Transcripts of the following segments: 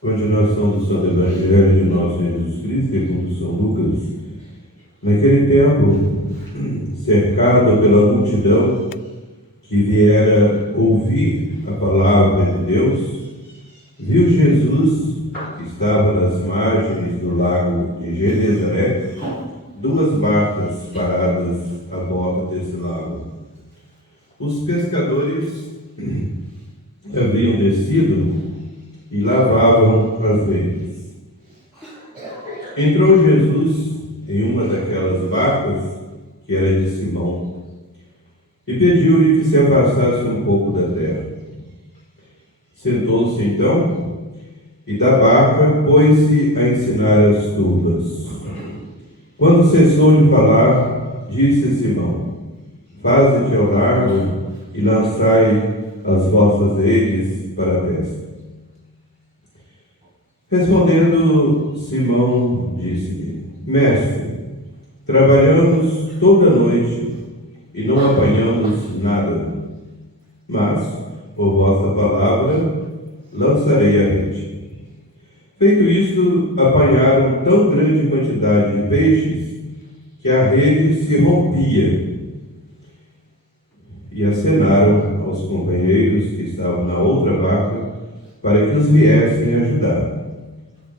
Continuação do Santo Evangelho de nosso Jesus Cristo, segundo São Lucas. Naquele tempo, cercado pela multidão que viera ouvir a palavra de Deus, viu Jesus, que estava nas margens do lago de Genezaré, duas barcas paradas à borda desse lago. Os pescadores haviam descido e lavavam as redes. Entrou Jesus em uma daquelas barcas, que era de Simão, e pediu-lhe que se afastasse um pouco da terra. Sentou-se então, e da barca pôs-se a ensinar as turmas. Quando cessou de falar, disse a Simão: Faze-te ao largo e lançai as vossas redes para a pesca. Respondendo, Simão disse-lhe: Mestre, trabalhamos toda a noite e não apanhamos nada, mas, por vossa palavra, lançarei a rede. Feito isto, apanharam tão grande quantidade de peixes que a rede se rompia, e acenaram aos companheiros que estavam na outra barca para que os viessem ajudar.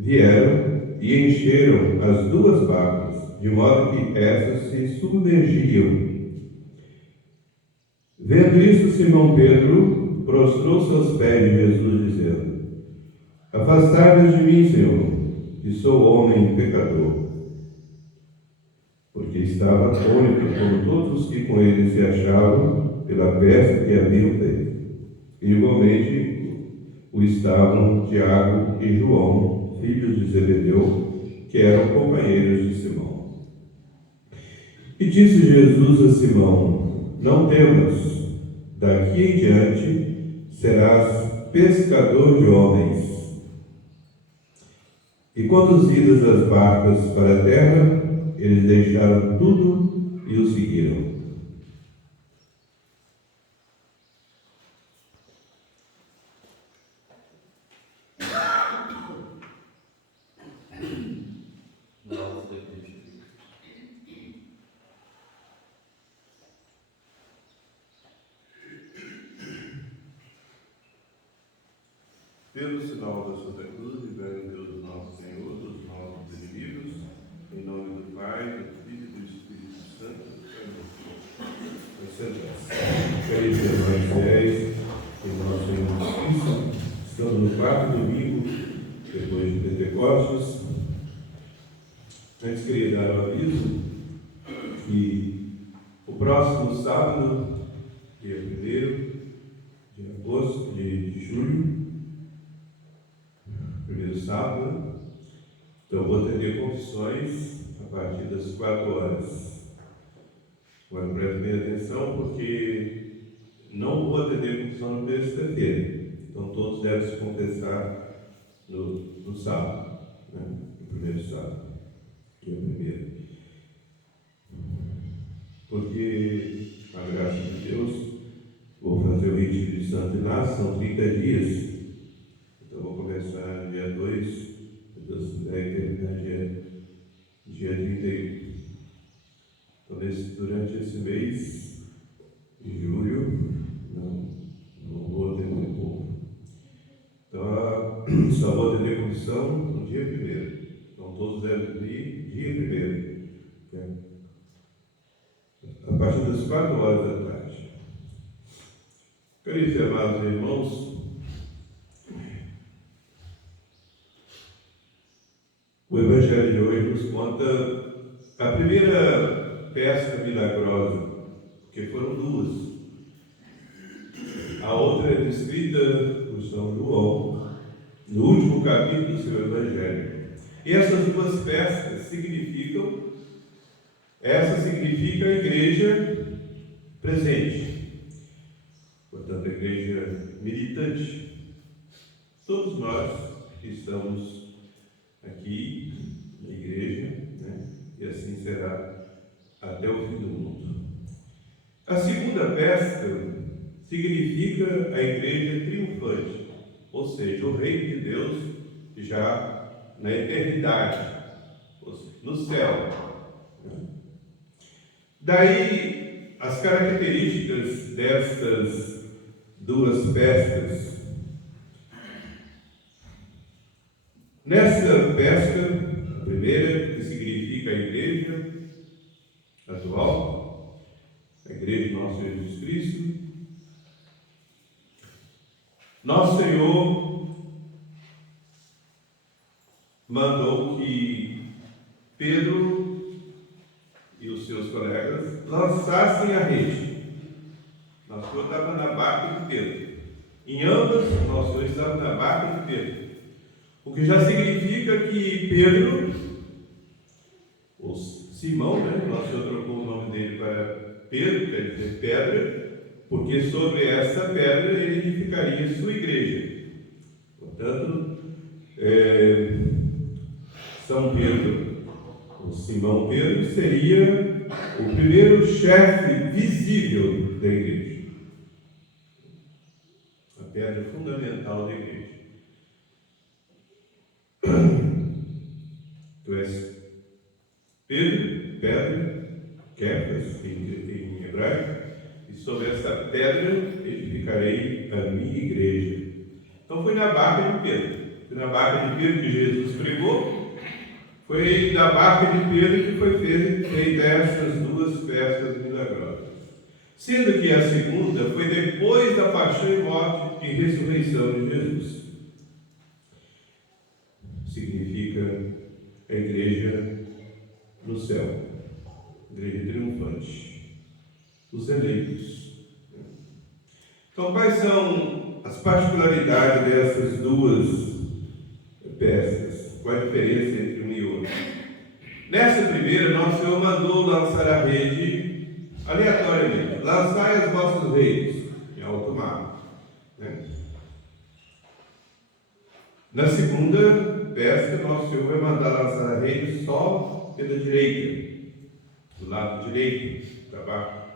Vieram e encheram as duas barcas, de modo que essas se submergiam. Vendo isto, Simão Pedro prostrou-se aos pés de Jesus, dizendo: Afastai-vos de mim, Senhor, que sou homem pecador. Porque estava atônito como todos os que com ele se achavam pela pesca que haviam feito. E igualmente o estavam Tiago e João, filhos de Zebedeu, que eram companheiros de Simão. E disse Jesus a Simão: Não temas, daqui em diante serás pescador de homens. E conduzidas as barcas para a terra, eles deixaram tudo e o seguiram. Pelo sinal da Santa Cruz, livrai-nos Deus nosso Senhor dos nossos inimigos, em nome do Pai, do Filho e do Espírito Santo. Amém. Queridos irmãos fiéis, em nosso Senhor Jesus Cristo, estamos no quarto domingo, depois de Pentecostes. Antes queria dar o aviso que o próximo sábado, dia 1º de agosto, de julho, primeiro sábado, então vou atender confissões a partir das 4 horas. Agora preste bem atenção, porque não vou atender confissão na terça-feira, então todos devem se confessar no sábado, né? No primeiro sábado, que é o primeiro. Porque, com a graça de Deus, vou fazer o retiro de Santo Inácio, são 30 dias. Então vou começar no dia 2, depois terminar dia 31. Então durante esse mês de julho, não vou atender povo. Então só vou atender comissão no dia 1º. Então todos devem vir dia 1º. Né? A partir das 4 horas da tarde. Queridos amados irmãos, o Evangelho de hoje nos conta a primeira pesca milagrosa, porque foram duas. A outra é descrita por São João, no último capítulo do seu Evangelho. E essas duas pescas significa a igreja presente, portanto, a igreja militante. Todos nós que estamos aqui na igreja, né? E assim será até o fim do mundo. A segunda pesca significa a igreja triunfante, ou seja, o reino de Deus já na eternidade, no céu. Daí, as características destas duas pescas. Nesta pesca, a primeira, que significa a igreja atual, a igreja de nosso Senhor Jesus Cristo, nosso Senhor mandou que Pedro e os seus colegas lançassem a rede. Nosso Senhor estava na barca de Pedro. Em ambas, nosso Senhor estava na barca de Pedro. O que já significa que Pedro, ou Simão, nosso Senhor trocou o nome dele para Pedro, quer dizer pedra, porque sobre essa pedra ele edificaria sua igreja. Portanto, São Pedro, ou Simão Pedro, seria o primeiro chefe visível da igreja, a pedra fundamental da igreja. Tu és Pedro, pedra, Kefas, em hebraico, e sobre essa pedra edificarei a minha igreja. Então foi na barca de Pedro. Foi na barca de Pedro que Jesus pregou. Foi na barca de Pedro que foi feita essas duas pescas milagrosas. Sendo que a segunda foi depois da paixão e morte e ressurreição de Jesus. Significa a igreja no céu, igreja triunfante, os eleitos. Então, quais são as particularidades dessas duas pescas? Qual a diferença entre uma e outra? Nessa primeira, nosso Senhor mandou lançar a rede aleatoriamente. Lançai as vossas redes em alto mar. Na segunda pesca, nosso Senhor vai mandar lançar a rede só pela direita, do lado direito da barca.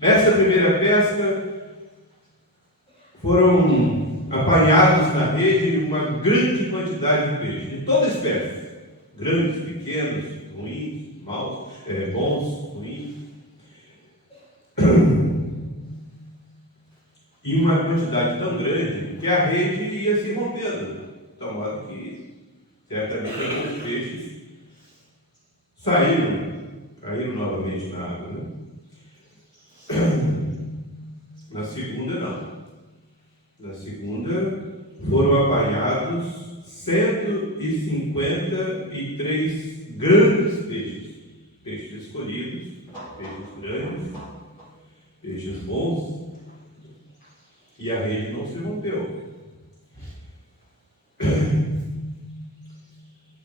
Nessa primeira pesca, foram apanhados na rede uma grande quantidade de peixes, de toda espécie, grandes, pequenos, ruins, maus, bons, ruins, e uma quantidade tão grande que a rede ia se rompendo, de tal modo que certamente alguns peixes caíram novamente na água. Na segunda, não. Na segunda, foram apanhados 153 grandes peixes. Peixes escolhidos, peixes grandes, peixes bons, e a rede não se rompeu.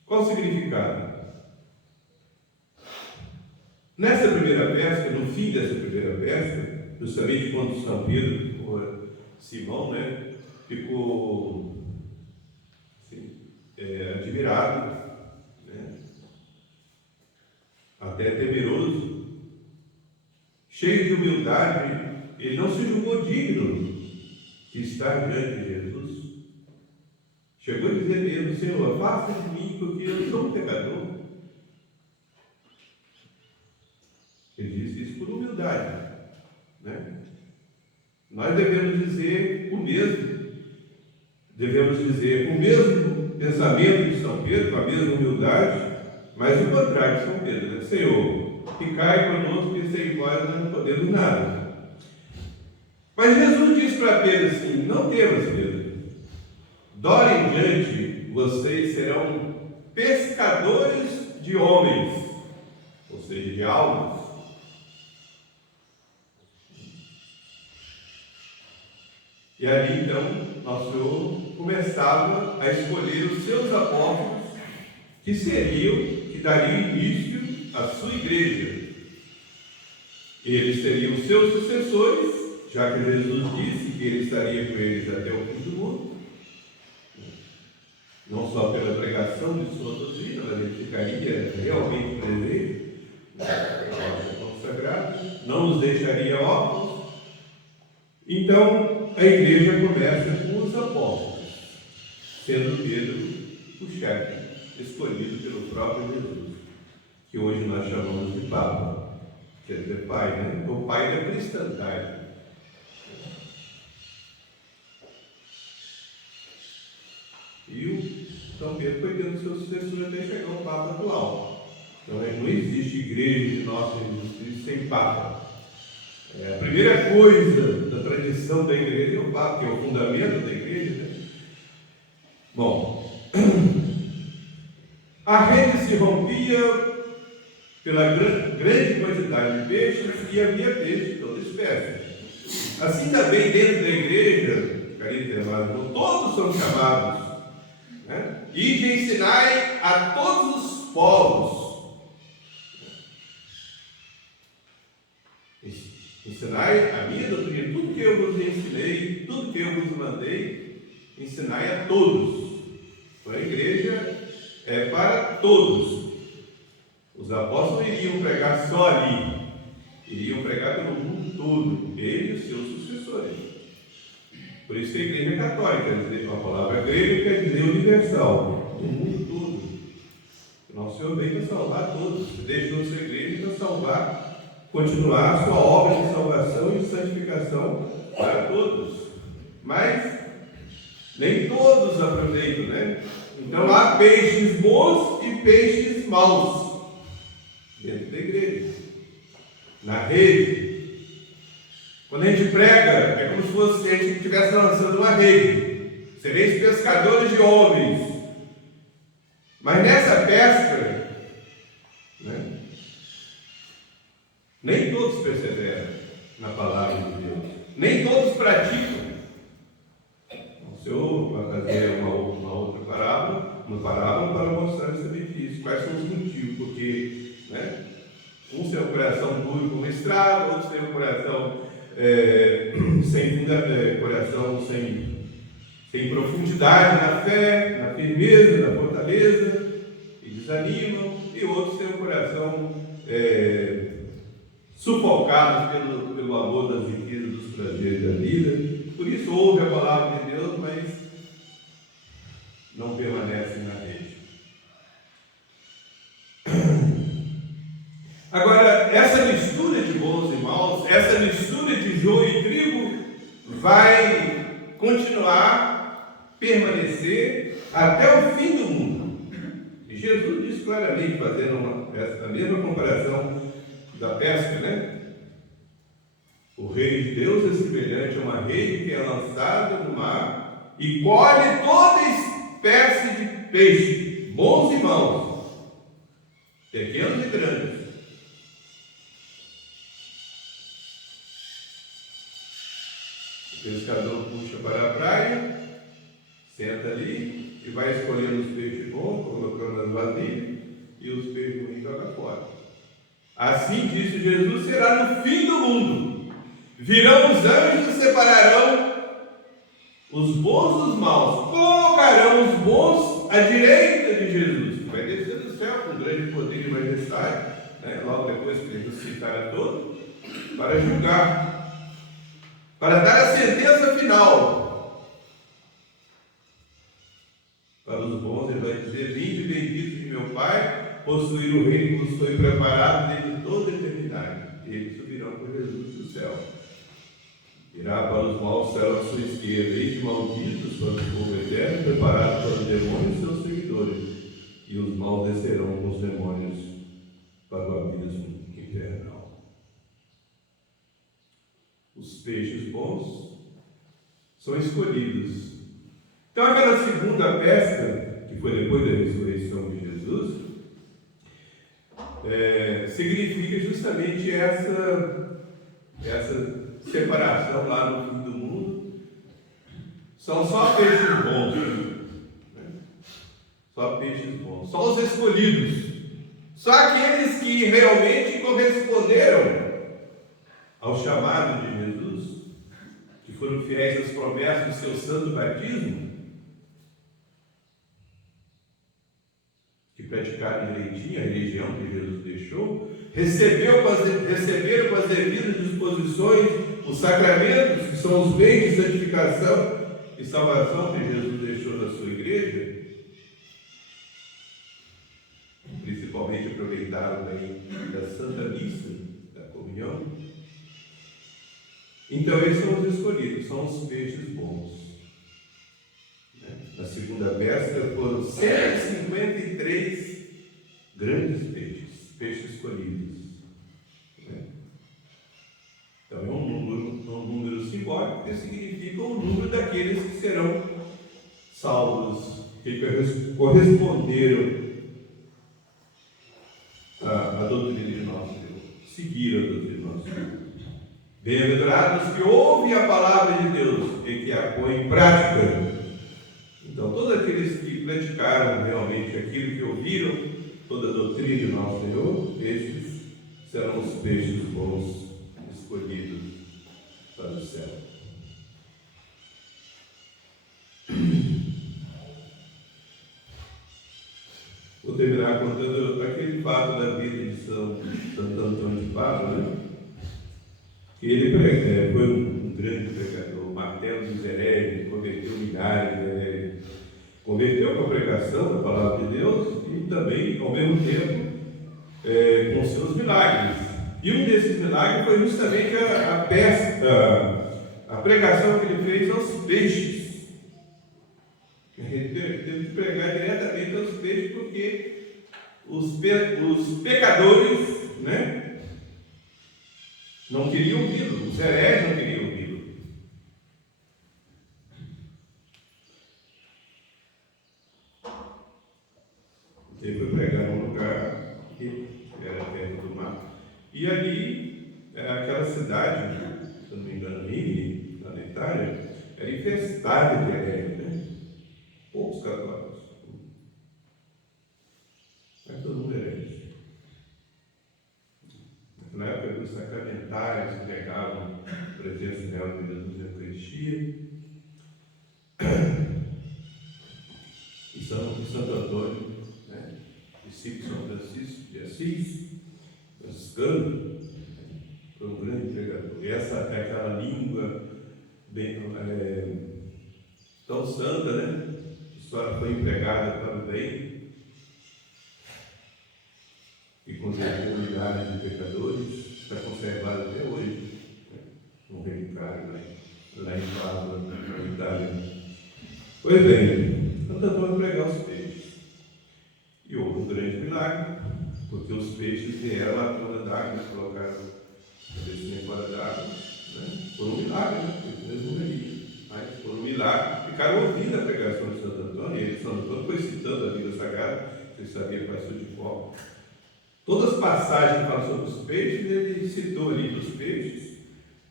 Qual o significado? Nessa primeira pesca, no fim dessa primeira pesca, justamente quando São Pedro, ou Simão, ficou admirado, até temeroso, cheio de humildade, ele não se julgou digno de estar diante de Jesus. Chegou a dizer mesmo: Senhor, afasta de mim, porque eu sou um pecador. Ele disse isso por humildade. Nós devemos dizer o mesmo. Devemos dizer o mesmo pensamento de São Pedro, com a mesma humildade, mas o contrário de São Pedro. Senhor, ficai conosco, e sem vós não podemos nada. Mas Jesus disse para Pedro assim: não temas, Pedro. Dora em diante vocês serão pescadores de homens, ou seja, de almas. E ali então, nosso Senhor começava a escolher os seus apóstolos, que dariam início à sua igreja. Eles seriam os seus sucessores, já que Jesus disse que ele estaria com eles até o fim do mundo, não só pela pregação de sua doutrina, mas ele ficaria realmente presente na consagrada, não os deixaria órfãos. Então, a igreja começa com os apóstolos, sendo Pedro o chefe, escolhido pelo próprio Jesus, que hoje nós chamamos de Papa, quer dizer pai, né? O pai da cristandade. E São Pedro foi tendo seu sucessor até chegar ao Papa atual. Então não existe igreja de nossa Jesus sem Papa. A primeira coisa da tradição da igreja é o Papa, que é o fundamento da igreja, né? Bom, a rede se rompia pela grande quantidade de peixes e havia peixe de toda espécie. Assim também dentro da igreja, todos são chamados, né? E de ensinai a todos os povos. Ensinai a minha doutrina, tudo que eu vos ensinei, tudo que eu vos mandei, ensinai a todos. Então a igreja é para todos. Os apóstolos iriam pregar só ali, iriam pregar pelo mundo todo, ele e os seus sucessores. Por isso que a igreja é católica, a palavra grega quer dizer universal, do mundo todo. Nosso Senhor veio para salvar todos, deixou sua igreja para salvar, continuar a sua obra de salvação e de santificação para todos. Mas nem todos aproveitam, né? Então há peixes bons e peixes maus dentro da igreja, na rede. Quando a gente prega, é como se fosse a gente estivesse lançando uma rede. Sereis pescadores de homens. Mas nessa pesca, né, nem todos perseveram na palavra de Deus. Nem todos praticam. O Senhor vai fazer uma outra parábola para mostrar exatamente isso. Quais são os motivos? Porque, né, uns têm o coração duro como estrada, outros têm o coração sem profundidade na fé, na firmeza, na fortaleza, e desanimam, e outros têm o coração sufocados pelo amor das riquezas, dos prazeres da vida. Por isso ouve a palavra de Deus, mas não permanecem na rede. Agora, essa mistura de bons e maus, essa mistura de joio e trigo, vai continuar, permanecer até o fim do mundo. E Jesus diz claramente, fazendo a mesma comparação da pesca, né? O reino de Deus é semelhante a uma rede que é lançada no mar e colhe toda espécie de peixe, bons e maus, pequenos e grandes. O pescador puxa para a praia, senta ali e vai escolhendo os peixes bons, colocando nas vasilhas, e os peixes ruins joga fora. Assim, disse Jesus, será no fim do mundo. Virão os anjos e separarão os bons dos maus, colocarão os bons à direita de Jesus, que vai descer do céu com grande poder e majestade, né? Logo depois que ele ressuscitar a todos, para julgar, para dar a sentença final. Para os bons ele vai dizer: vinde bendito de meu Pai, possuir o reino que vos foi preparado desde toda a eternidade. Eles subirão com Jesus do céu. Irá para os maus céu à sua esquerda, eis malditos para o fogo eterno, preparado para os demônios e seus seguidores. E os maus descerão com os demônios para o abismo infernal. Os peixes bons são escolhidos. Então aquela segunda pesca, que foi depois da ressurreição de Jesus, significa justamente essa separação lá no fim do mundo. São só peixes bons, né? Só peixes bons, só os escolhidos, só aqueles que realmente corresponderam ao chamado de Jesus, que foram fiéis às promessas do seu santo batismo, que praticaram direitinho a religião que Jesus deixou, receberam com as devidas disposições os sacramentos, que são os bens de santificação, e salvação que Jesus deixou na sua igreja, principalmente aproveitaram bem da Santa Missa, da comunhão. Então eles são os escolhidos, são os peixes bons. Na segunda peça foram 153 grandes peixes escolhidos. Então é um número simbólico que significa o número daqueles que serão salvos, que corresponderam à doutrina de nosso Deus, seguiram a doutrina de nosso Deus. Bem-aventurados que ouvem a palavra de Deus e que a põem em prática. Então, todos aqueles que praticaram realmente aquilo que ouviram, toda a doutrina de nosso Senhor, estes serão os peixes bons escolhidos para o céu. Vou terminar contando aquele fato da vida de Santo Antônio de Pádua, né? Que ele foi um grande pregador, martelo dos hereges, converteu milhares de hereges, converteu com a pregação da palavra de Deus e também, ao mesmo tempo, com seus milagres. E um desses milagres foi justamente a pregação que ele fez aos peixes. Ele teve que pregar diretamente aos peixes, porque os pecadores, né, não queriam ouvi-lo, os hereges não queriam ouvi-lo. Ele foi pregar num lugar que era perto do mar. E ali, aquela cidade, se não me engano, Rimini, na Itália, era infestada de hereges, né? Poucos católicos. Mas todo mundo herege. Na época dos sacramentários que pregavam a presença real de Jesus na Eucaristia. E Santo Antônio, né, discípulo de São Francisco de Assis, franciscano, foi um grande pregador. E essa é aquela língua bem, tão santa, né? Que só foi empregada para o bem. E converteu milhares de pecadores, está conservado até hoje, no relicário lá em Pádua, na Itália. Pois bem, Santo Antônio pregar os peixes. E houve um grande milagre, porque os peixes vieram à tona d'água, eles colocaram a cabecinha fora d'água, né? Foi um milagre, né? Eles não morriam, mas foi um milagre. Ficaram ouvindo a pregação de Santo Antônio, e Santo Antônio foi citando a vida sagrada, vocês sabiam que passou de foco. Todas as passagens que falam sobre os peixes, ele citou ali dos peixes,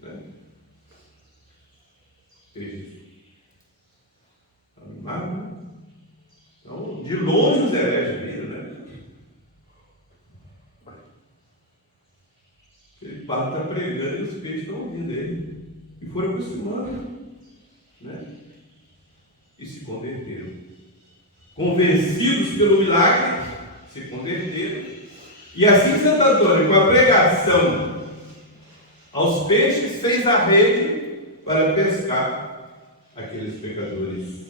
né? Peixes animados. Então, de longe os hereges viram, né? Ele está pregando e os peixes estão ouvindo ele. E foram aproximando, né? E se converteram. Convencidos pelo milagre, se converteram. E assim Santo Antônio, com a pregação aos peixes, fez a rede para pescar aqueles pecadores